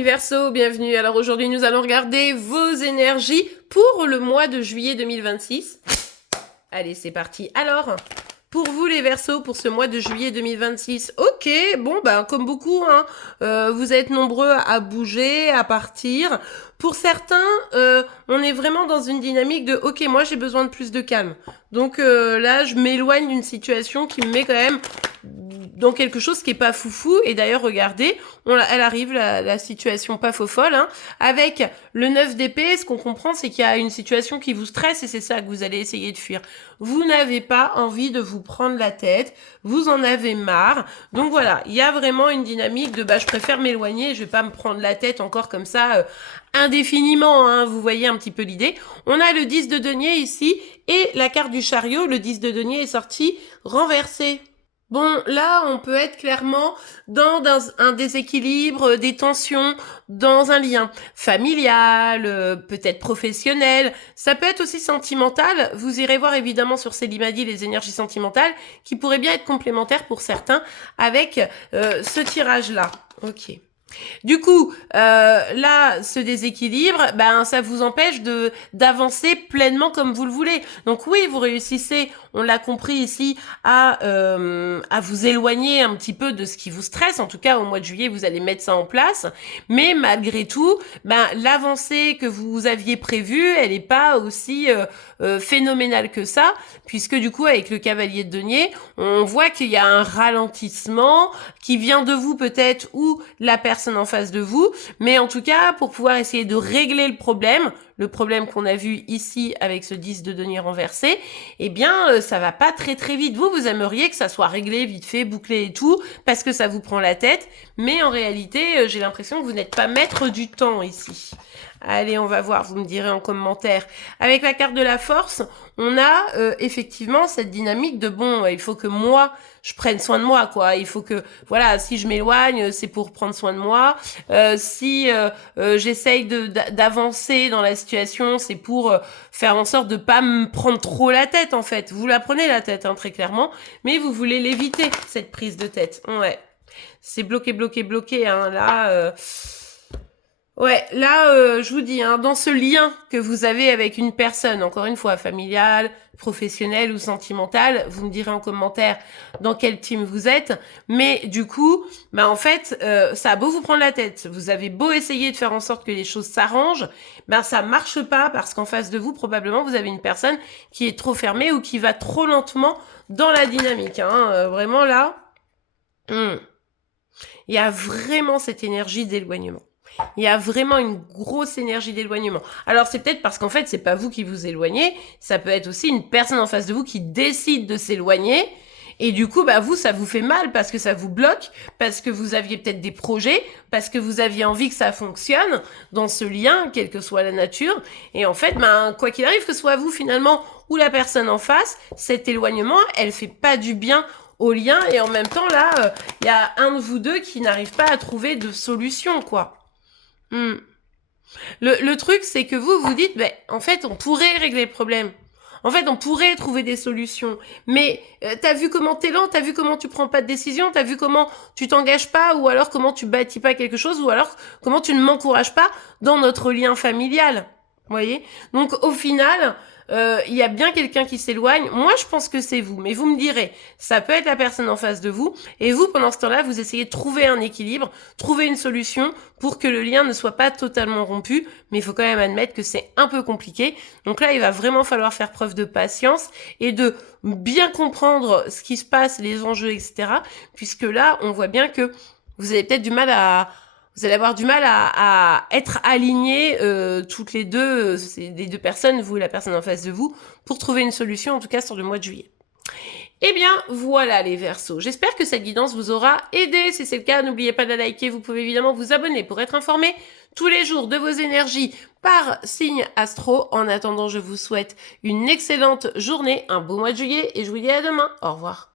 amis Verseau, bienvenue. Alors aujourd'hui, nous allons regarder vos énergies pour le mois de juillet 2026. Allez, c'est parti. Alors, pour vous les Verseaux, pour ce mois de juillet 2026, ok, bon, bah, comme beaucoup, hein, vous êtes nombreux à bouger, à partir. Pour certains, on est vraiment dans une dynamique de, ok, moi j'ai besoin de plus de calme. Donc là, je m'éloigne d'une situation qui me met quand même dans quelque chose qui est pas foufou. Et d'ailleurs, regardez, elle arrive, la situation pas faux folle, hein, avec le 9 d'épée. Ce qu'on comprend, c'est qu'il y a une situation qui vous stresse et c'est ça que vous allez essayer de fuir. Vous n'avez pas envie de vous prendre la tête, vous en avez marre. Donc voilà, il y a vraiment une dynamique de je préfère m'éloigner, je vais pas me prendre la tête encore comme ça indéfiniment, hein, vous voyez un petit peu l'idée. On a le 10 de denier ici et la carte du chariot, le 10 de denier est sorti renversé. Bon, là, on peut être clairement dans un déséquilibre, des tensions, dans un lien familial, peut-être professionnel. Ça peut être aussi sentimental. Vous irez voir évidemment sur Célimadi les énergies sentimentales qui pourraient bien être complémentaires pour certains avec ce tirage-là. Ok. Du coup, là, ce déséquilibre, ça vous empêche d'avancer pleinement comme vous le voulez. Donc oui, vous réussissez, on l'a compris ici, à vous éloigner un petit peu de ce qui vous stresse. En tout cas, au mois de juillet, vous allez mettre ça en place. Mais malgré tout, l'avancée que vous aviez prévue, elle n'est pas aussi phénoménale que ça, puisque du coup, avec le cavalier de denier, on voit qu'il y a un ralentissement qui vient de vous peut-être ou la personne en face de vous, mais en tout cas, pour pouvoir essayer de régler le problème qu'on a vu ici avec ce 10 de denier renversé, ça va pas très très vite. Vous aimeriez que ça soit réglé, vite fait, bouclé et tout, parce que ça vous prend la tête, mais en réalité, j'ai l'impression que vous n'êtes pas maître du temps ici. Allez, on va voir, vous me direz en commentaire. Avec la carte de la force, on a effectivement cette dynamique de il faut que moi, je prenne soin de moi, quoi. Il faut que, voilà, si je m'éloigne, c'est pour prendre soin de moi. Si j'essaye d'avancer dans la situation, c'est pour faire en sorte de pas me prendre trop la tête, en fait. Vous la prenez la tête, hein, très clairement, mais vous voulez l'éviter, cette prise de tête. Ouais. C'est bloqué, bloqué, bloqué, hein. Là... Ouais, là, je vous dis, hein, dans ce lien que vous avez avec une personne, encore une fois, familiale, professionnelle ou sentimentale, vous me direz en commentaire dans quel team vous êtes, mais du coup, en fait, ça a beau vous prendre la tête, vous avez beau essayer de faire en sorte que les choses s'arrangent, ça marche pas parce qu'en face de vous, probablement, vous avez une personne qui est trop fermée ou qui va trop lentement dans la dynamique, hein, vraiment là, il y a vraiment cette énergie d'éloignement. Il y a vraiment une grosse énergie d'éloignement. Alors c'est peut-être parce qu'en fait c'est pas vous qui vous éloignez, ça peut être aussi une personne en face de vous qui décide de s'éloigner et du coup vous ça vous fait mal parce que ça vous bloque, parce que vous aviez peut-être des projets, parce que vous aviez envie que ça fonctionne dans ce lien, quelle que soit la nature, et en fait quoi qu'il arrive, que ce soit vous finalement ou la personne en face, cet éloignement elle fait pas du bien au lien et en même temps là il y a un de vous deux qui n'arrive pas à trouver de solution quoi. Le truc, c'est que vous dites, en fait, on pourrait régler le problème. En fait, on pourrait trouver des solutions. Mais t'as vu comment t'es lent, t'as vu comment tu prends pas de décision, t'as vu comment tu t'engages pas, ou alors comment tu bâtis pas quelque chose, ou alors comment tu ne m'encourages pas dans notre lien familial. Vous voyez ? Donc, au final... il y a bien quelqu'un qui s'éloigne. Moi, je pense que c'est vous. Mais vous me direz, ça peut être la personne en face de vous. Et vous, pendant ce temps-là, vous essayez de trouver un équilibre, trouver une solution pour que le lien ne soit pas totalement rompu. Mais il faut quand même admettre que c'est un peu compliqué. Donc là, il va vraiment falloir faire preuve de patience et de bien comprendre ce qui se passe, les enjeux, etc. Puisque là, on voit bien que vous avez peut-être du mal vous allez avoir du mal à être alignés toutes les deux, les deux personnes, vous et la personne en face de vous, pour trouver une solution, en tout cas sur le mois de juillet. Eh bien, voilà les Verseaux. J'espère que cette guidance vous aura aidé. Si c'est le cas, n'oubliez pas de la liker. Vous pouvez évidemment vous abonner pour être informé tous les jours de vos énergies par signe astro. En attendant, je vous souhaite une excellente journée, un beau mois de juillet et je vous dis à demain. Au revoir.